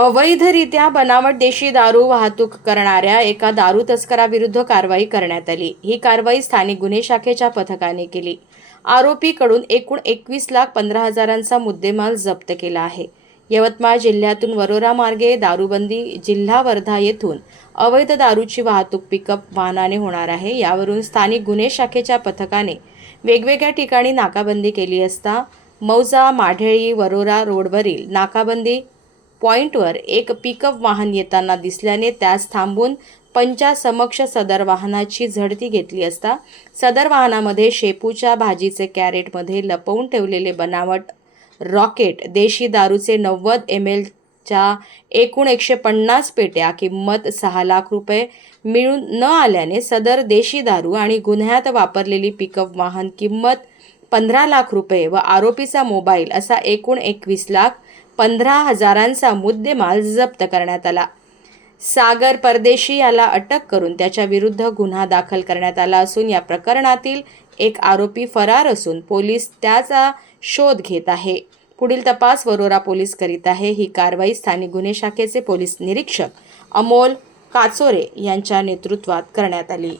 अवैधरित्या बनावट देशी दारू वाहतूक करणाऱ्या एका दारू तस्कराविरुद्ध कारवाई करण्यात आली. ही कारवाई स्थानिक गुन्हे शाखेच्या पथकाने केली. आरोपीकडून एकूण एकवीस लाख पंधरा हजारांचा मुद्देमाल जप्त केला आहे. यवतमाळ जिल्ह्यातून वरोरा मार्गे दारूबंदी जिल्हा वर्धा येथून अवैध दारूची वाहतूक पिकअप वाहनाने होणार आहे. यावरून स्थानिक गुन्हे शाखेच्या पथकाने वेगवेगळ्या ठिकाणी नाकाबंदी केली असता मौजा माढेळी वरोरा रोडवरील नाकाबंदी पॉईंटवर एक पिकअप वाहन येताना दिसल्याने त्यास थांबून पंचासमक्ष सदर वाहनाची झडती घेतली असता सदर वाहनामध्ये शेपूच्या भाजीचे कॅरेटमध्ये लपवून ठेवलेले बनावट रॉकेट देशी दारूचे नव्वद एम एलच्या एकूण एकशे पन्नास पेट्या किंमत सहा लाख रुपये मिळून न आल्याने सदर देशी दारू आणि गुन्ह्यात वापरलेली पिकअप वाहन किंमत पंधरा लाख रुपये व आरोपीचा मोबाईल असा एकूण एकवीस लाख पंधरा हजारांचा मुद्देमाल जप्त करण्यात आला. सागर परदेशी याला अटक करून त्याच्या विरुद्ध गुन्हा दाखल करण्यात आला असून या प्रकरणातील एक आरोपी फरार असून पोलीस त्याचा शोध घेत आहे. पुढील तपास वरोरा पोलीस करीत आहे. ही कारवाई स्थानिक गुन्हे शाखेचे पोलीस निरीक्षक अमोल काचोरे यांच्या नेतृत्वात करण्यात आली.